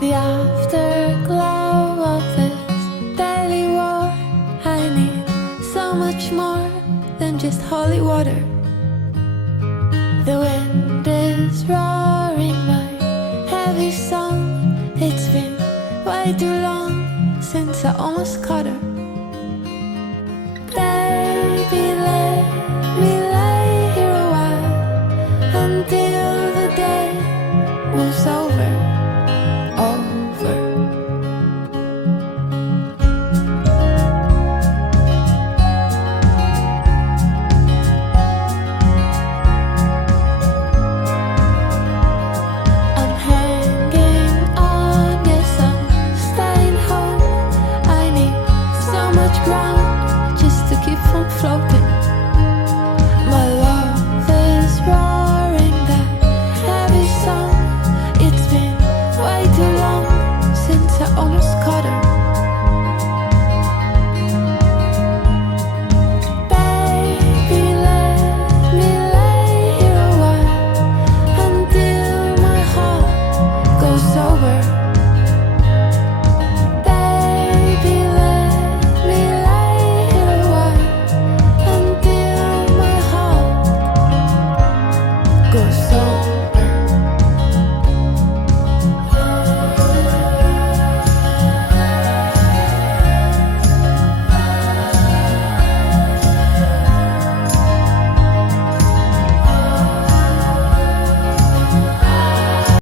The afterglow of this daily war. I need so much more than just holy water. The wind is roaring my heavy song. It's been way too long since I almost caught her. Baby,